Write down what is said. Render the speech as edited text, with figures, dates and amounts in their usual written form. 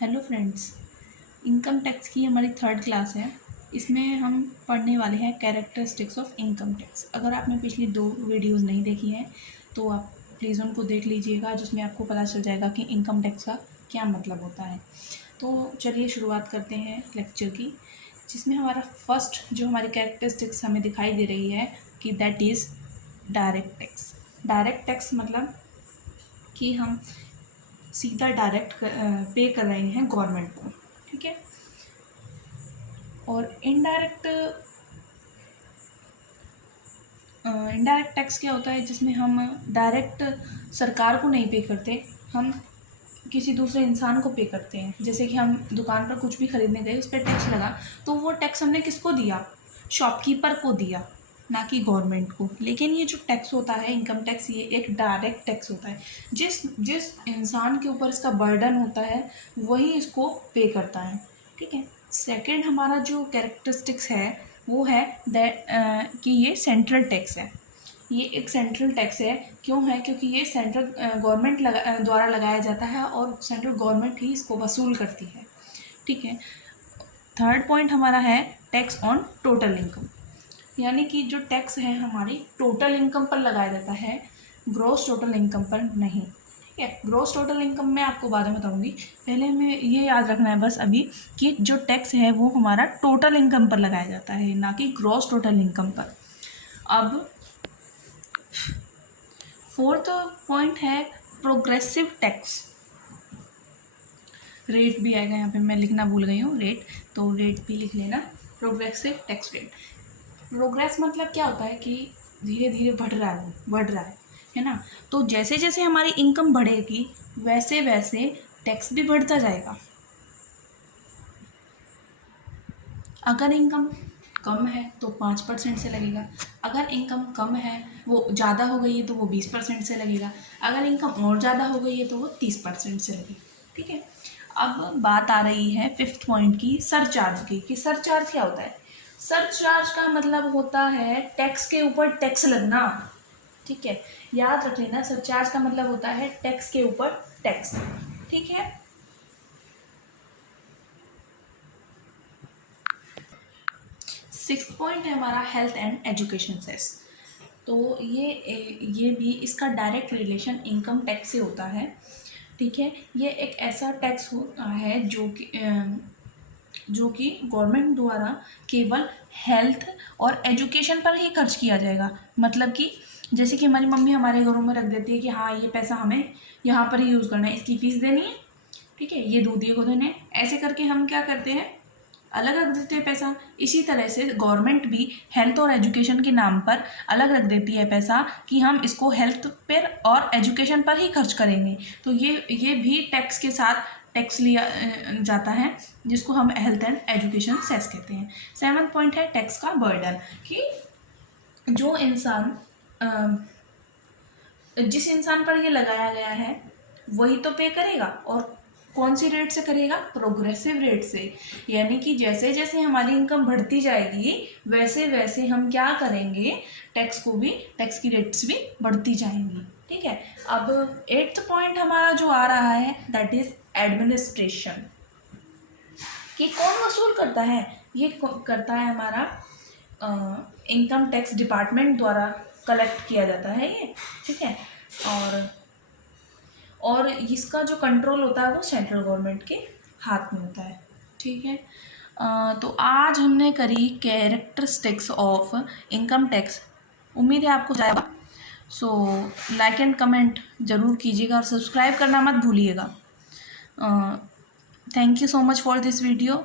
Hello friends, income tax की हमारी third class है। इसमें हम पढ़ने वाले हैं कैरेक्टरिस्टिक्स ऑफ इनकम टैक्स। अगर आपने पिछली 2 वीडियोस नहीं देखी हैं तो आप प्लीज़ उनको देख लीजिएगा, जिसमें आपको पता चल जाएगा कि इनकम टैक्स का क्या मतलब होता है। तो चलिए शुरुआत करते हैं लेक्चर की, जिसमें हमारा फर्स्ट जो हमारी कैरेक्टरिस्टिक्स हमें दिखाई दे रही है कि that is direct tax. Direct tax मतलब कि हम सीधा डायरेक्ट पे कर रहे हैं गवर्नमेंट को, ठीक है। और इनडायरेक्ट इनडायरेक्ट टैक्स क्या होता है, जिसमें हम डायरेक्ट सरकार को नहीं पे करते, हम किसी दूसरे इंसान को पे करते हैं। जैसे कि हम दुकान पर कुछ भी खरीदने गए, उस पर टैक्स लगा, तो वो टैक्स हमने किसको दिया? शॉपकीपर को दिया, ना कि गवर्नमेंट को। लेकिन ये जो टैक्स होता है इनकम टैक्स, ये एक डायरेक्ट टैक्स होता है। जिस जिस इंसान के ऊपर इसका बर्डन होता है वही इसको पे करता है, ठीक है। सेकंड हमारा जो कैरेक्टरिस्टिक्स है वो है कि ये सेंट्रल टैक्स है। ये एक सेंट्रल टैक्स है। क्यों है? क्योंकि ये सेंट्रल गवर्नमेंट द्वारा लगाया जाता है और सेंट्रल गवर्नमेंट ही इसको वसूल करती है, ठीक है। थर्ड पॉइंट हमारा है टैक्स ऑन टोटल इनकम, यानी कि जो टैक्स है हमारी टोटल इनकम पर लगाया जाता है, ग्रॉस टोटल इनकम पर नहीं, ठीक है। ग्रॉस टोटल इनकम मैं आपको बाद में बताऊंगी। पहले हमें ये याद रखना है बस अभी कि जो टैक्स है वो हमारा टोटल इनकम पर लगाया जाता है, ना कि ग्रॉस टोटल इनकम पर। अब फोर्थ पॉइंट है प्रोग्रेसिव टैक्स। रेट भी आएगा यहाँ पे, मैं लिखना भूल गई हूँ रेट, तो रेट भी लिख लेना। प्रोग्रेसिव टैक्स रेट, प्रोग्रेस मतलब क्या होता है कि धीरे धीरे बढ़ रहा है ना। तो जैसे जैसे हमारी इनकम बढ़ेगी वैसे वैसे टैक्स भी बढ़ता जाएगा। अगर इनकम कम है तो 5% से लगेगा, अगर इनकम कम है वो ज़्यादा हो गई है तो वो 20% से लगेगा, अगर इनकम और ज़्यादा हो गई है तो वो 30% से लगेगा, ठीक है। अब बात आ रही है फिफ्थ पॉइंट की, सरचार्ज की। कि सरचार्ज क्या होता है? सरचार्ज का मतलब होता है टैक्स के ऊपर टैक्स लगना, ठीक है। याद रख लेना, सरचार्ज का मतलब होता है टैक्स के ऊपर टैक्स, ठीक है। सिक्स्थ पॉइंट है हमारा हेल्थ एंड एजुकेशन सेस। तो ये भी इसका डायरेक्ट रिलेशन इनकम टैक्स से होता है, ठीक है। ये एक ऐसा टैक्स होता है जो कि गवर्नमेंट द्वारा केवल हेल्थ और एजुकेशन पर ही खर्च किया जाएगा। मतलब कि जैसे कि हमारी मम्मी हमारे घरों में रख देती है कि हाँ ये पैसा हमें यहाँ पर ही यूज़ करना है, इसकी फ़ीस देनी है, ठीक है, ये दूध को देने, ऐसे करके हम क्या करते हैं, अलग रख देते हैं पैसा। इसी तरह से गवर्नमेंट भी हेल्थ और एजुकेशन के नाम पर अलग रख देती है पैसा कि हम इसको हेल्थ पर और एजुकेशन पर ही खर्च करेंगे। तो ये भी टैक्स के साथ टैक्स लिया जाता है, जिसको हम हेल्थ एंड एजुकेशन सेस कहते हैं। सेवन्थ पॉइंट है टैक्स का बर्डन। कि जो इंसान जिस इंसान पर ये लगाया गया है वही तो पे करेगा, और कौन सी रेट से करेगा? प्रोग्रेसिव रेट से। यानी कि जैसे जैसे हमारी इनकम बढ़ती जाएगी वैसे वैसे हम क्या करेंगे, टैक्स की रेट्स भी बढ़ती जाएंगी, ठीक है। अब एट्थ पॉइंट हमारा जो आ रहा है दैट इज एडमिनिस्ट्रेशन। कि कौन वसूल करता है? ये करता है हमारा इनकम टैक्स डिपार्टमेंट द्वारा कलेक्ट किया जाता है ये, ठीक है। और इसका जो कंट्रोल होता है वो सेंट्रल गवर्नमेंट के हाथ में होता है, ठीक है। तो आज हमने करी कैरेक्टरिस्टिक्स ऑफ इनकम टैक्स। उम्मीद है आपको जाएगा। सो लाइक एंड कमेंट ज़रूर कीजिएगा और सब्सक्राइब करना मत भूलिएगा। Thank you so much for this video.